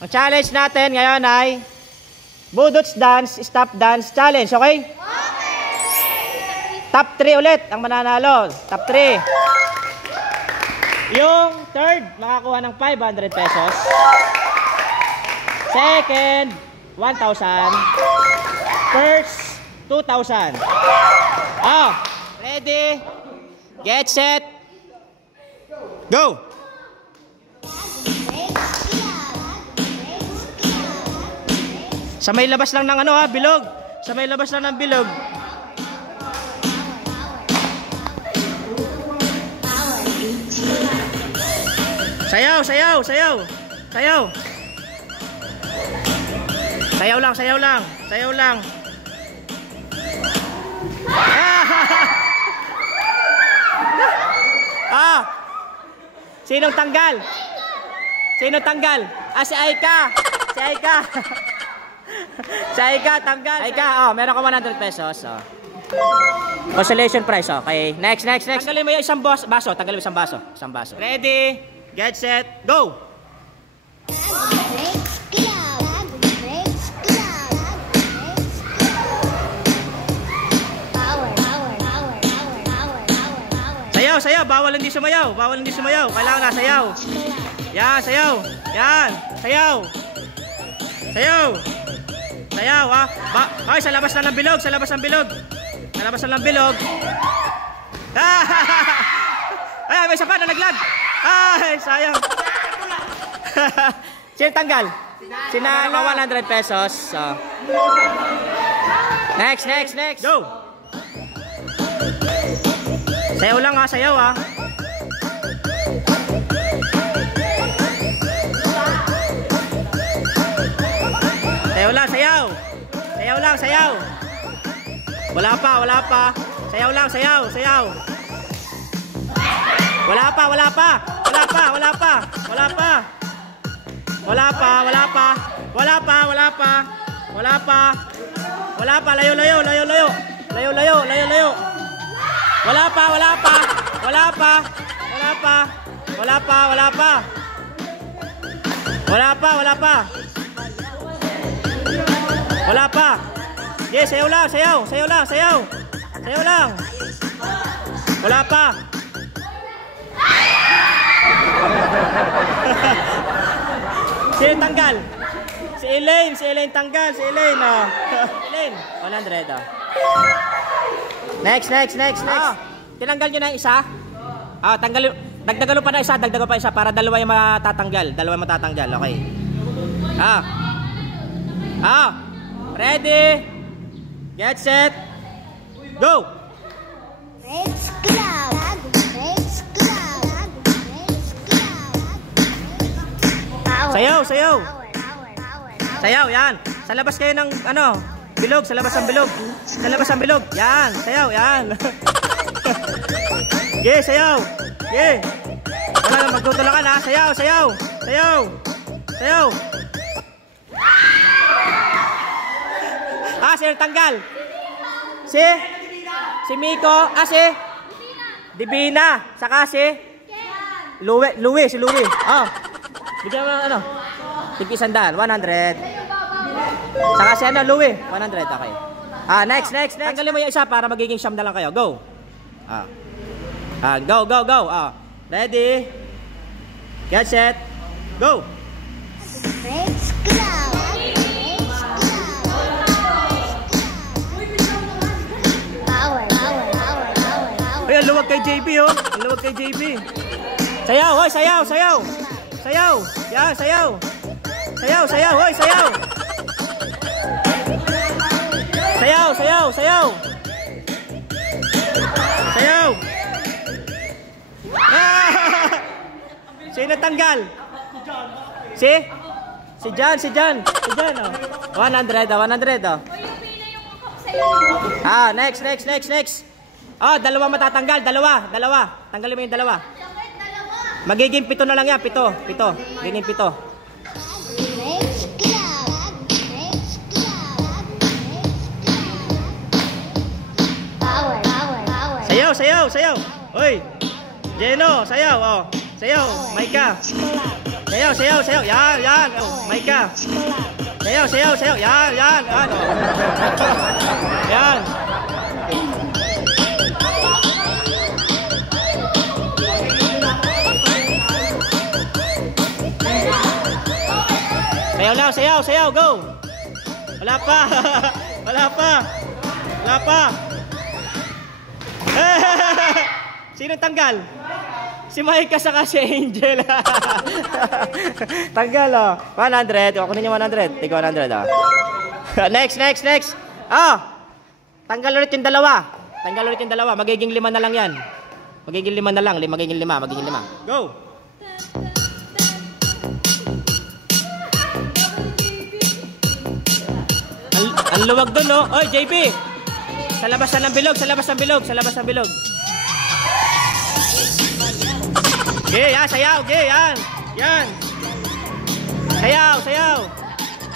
Ang challenge natin ngayon ay Budots Dance, Stop Dance Challenge, okay? Top 3 ulit ang mananalo. Top 3. Yung third, makakuha ng 500 pesos. Second, 1,000. First, 2,000. Oh, ready? Get set. Go! Sa may labas lang ng ano ha, bilog. Sa may labas lang ng bilog. Sayaw, sayaw, sayaw. Sayaw. Sayaw lang, sayaw lang. Sayaw lang. Ah! Sinong tanggal? Sinong tanggal? Ah, si Aika. Si Aika. Si Aika, tanggal. Aika, oh, meron ka 100 pesos. Oh. Consolation prize, okay. Next, next, next. Tanggalin mo yung isang baso. Tanggalin mo isang baso. Isang baso. Ready, get set, go! Sayaw, sayaw. Bawal hindi sumayaw. Bawal hindi sumayaw. Kailangan na sayaw. Yan, sayaw. Yan, sayaw. Sayaw. Sayaw, ha. Ay, sa labas na ng bilog. Sa labas ng bilog. Sa labas na ng bilog. Ay, may isa pa na naglag. Ay, sayang. Sino tanggal? Sinalo 100 pesos. So. Next, next, next. Go. Sayaw lang ha, sayaw ha. Sayaw lang, sayaw. Sayaw lang, sayaw. Wala pa, wala pa. Sayaw lang, sayaw, sayaw. Wala pa, wala pa. Wala pa, wala pa. Wala pa. Wala pa, wala pa. Wala pa, wala pa. Wala pa. Wala pa, layo, layo, layo, layo. Layo, layo, layo, layo. Wala pa, wala pa. Wala pa. Wala pa. Wala pa, wala pa. Wala pa, wala pa. Wala pa. Yes, sayaw lang, sayaw. Sayaw lang, sayaw. Sayaw lang. Wala pa. Sino tanggal? Si Elaine. Si Elaine tanggal. Si Elaine, oh. Elaine. 100, oh. Next, next, next, next. Oh, tinanggal nyo na yung isa. Ah, tanggal. Dagdagan pa na isa. Dagdagan pa isa para dalawa yung matatanggal. Dalawa yung matatanggal. Okay. Ah. Ah. Ready. Get set. Go. Let's go. Let's go. Sayaw, sayaw. Sayaw, yan. Sa labas kayo ng ano, bilog, sa labas ng bilog. Sa labas ng bilog. Yan, sayaw, yan. Ge, sayaw. Ge. Wala lang, magtutulakan ha. Sayaw, sayaw. Sayaw. Sayaw. Ah, sino tanggal? Si Miko. Ah, si Divina. Saka si Louie, si Louie. Oh. Bigyan mo ano? Tig-100, 100. Saka si ano, Louie, 100, okay. Ah, next, next, next. Tanggalin mo yung isa para magiging siyam na lang kayo. Go. Ah. Ah, go, go, go. Ah. Ready? Get set. Go. Let's go. Ay, ang luwag kay JB, oh. Ang luwag kay JB. Sayaw, hoy, sayaw, sayaw. Sayaw. Yan, sayaw. Sayaw, sayaw, hoy, sayaw. Sayaw, sayaw, sayaw. Sayaw. Ah! Sino tanggal? Si Jan, si Jan. Si Jan, oh. 100, oh, 100, oh. Ah, next, next, next, next. Oh, dalawa matatanggal, dalawa. Tanggalin mo yung dalawa. Magiging 7 na lang yan, 7. Magiging 7. Sayaw, sayaw, sayaw. Hoy. Jeno, sayaw, oh. Sayaw, Maika. Sayaw, sayaw, sayaw. Yan, yan. Oh. Maika. Club. Sayaw, sayaw, sayaw. Yan, yan. Yan. Oh. Yan. Sayaw lang, sayaw, sayaw. Go. Wala pa. Wala pa. Wala pa. Sino tanggal? Si Maika saka si Angel. Tanggal oh. 100. Kunin niyo 100. Tignan 100 oh. Next, next, next. Tanggal ulit yung dalawa. Tanggal ulit yung dalawa. Magiging 5 na lang yan. Magiging 5 na lang. Magiging 5. Magiging 5. Go. Ang luwag doon no. Oy, JP. Sa labas na ng bilog. Sa labas ng bilog. Sa labas ng bilog. Okay, yan, sayaw, okay, yan. Yan. Sayaw, sayaw.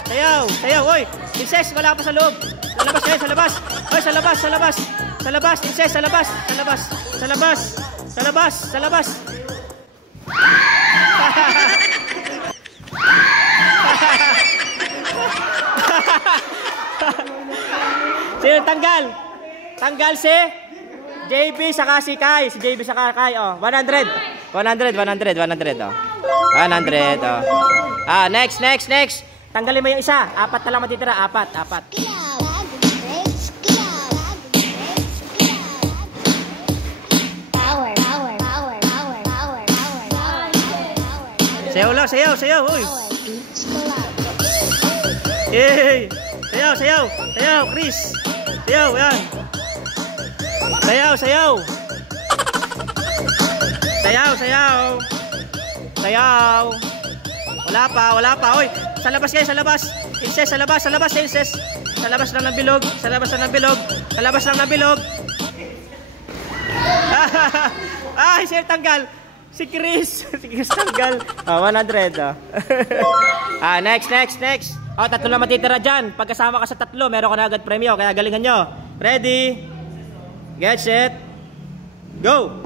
Sayaw, sayaw, oy. Princess, wala pa sa loob. Sa labas yan, sa labas. Oy, sa labas, sa labas. Sa labas, princess, sa labas. Sa labas. Sa labas. Sa labas, sa labas. Sino tanggal? Tanggal si JB saka si Kai. Si JB saka Kai, oh. 100. 100, 100, 100, oh. 100, oh. Next, next, next. Tanggalin mo yung isa. 4 na lang matitira. 4, 4. Sayaw lang, sayaw, sayaw, uy. Yay! Sayaw, sayaw, sayaw, Chris. Sayaw, yan. Sayaw, sayaw. Sayaw, sayaw. Sayaw. Wala pa, wala pa. Oy, sa labas kayo, sa labas. Incest, sa labas, sa labas, incest. Sa labas lang ng bilog, sa labas lang ng bilog. Sa labas lang ng bilog. Ay, sir tanggal. Si Chris. Si Chris tanggal. 100, oh. Next, next, next. Tatlo na matitira dyan. Pagkasama ka sa tatlo, meron ka na agad premyo. Kaya galingan nyo. Ready? Get set. Go!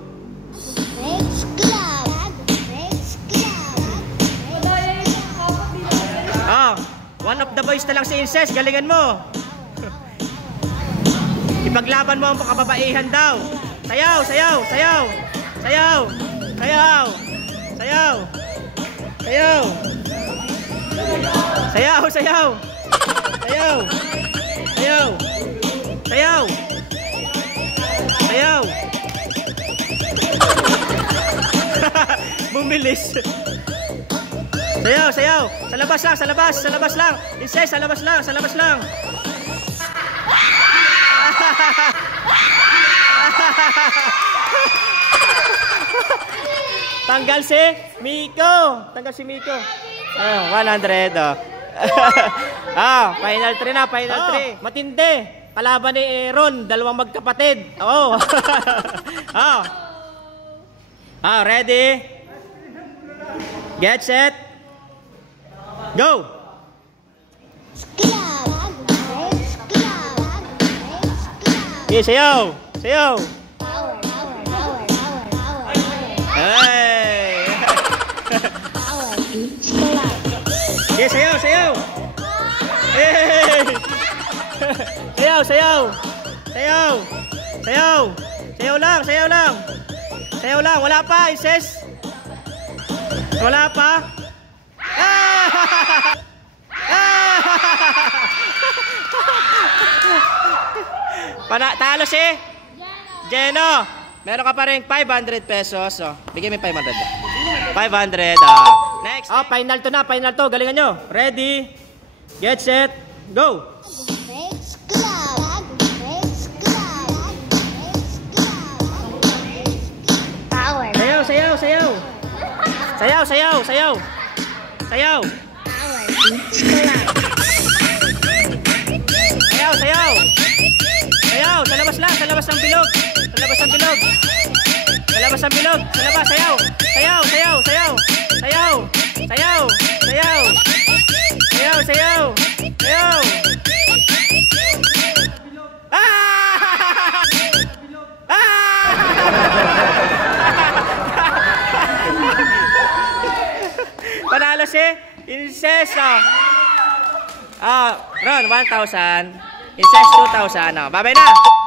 Brakes Club. Brakes Club. One of the boys na lang si Incest. Galingan mo. Ipaglaban mo ang kababaihan daw. Sayaw, sayaw, sayaw. Sayaw. Sayaw. Sayaw. Sayaw. Sayaw, sayaw. Sayaw. Sayaw. Sayaw. Sayaw. Bumilis. Sayaw, sayaw. Sa labas lang, sa labas, sa labas lang. Incest, sa labas lang, sa labas lang. Tanggal si Miko. Tanggal si Miko. 100, oh. Final 3 na, final 3. Matindi. Kalaban ni Aaron, dalawang magkapatid. Ready? Get set. Go. Club. Brakes Club. Brakes Club. Okay, sayaw. Sayaw. Power, power, power, power, power. Hey. Power Beach Club. Okay, sayaw, sayaw. Hey. Sayaw, sayaw. Sayaw. Sayaw. Sayaw lang, sayaw lang. Sayaw lang, wala pa, Incest. Wala pa. Talo si Jeno. Meron ka pa rin 500 pesos. Bigyan mo 500. 500. Next. Final to na, final to. Galingan nyo. Ready? Get set. Go. Brakes Club. Brakes Club. Brakes Club. Power. Sayaw, sayaw, sayaw. Sayaw, sayaw, sayaw. Sayaw. Power Beach Club. Sayaw, sayaw. Sayaw, sa labas lang, sa labas ng bilog. Sa labas ng bilog. Sa labas ng bilog. Sa labas, sayaw. Sayaw, sayaw, sayaw. Sayaw. Sayaw. Sayaw. Sayaw, sayaw. Sayaw. Panalo si Incest. Ron, 1,000. Incense, 2,000. Babay na.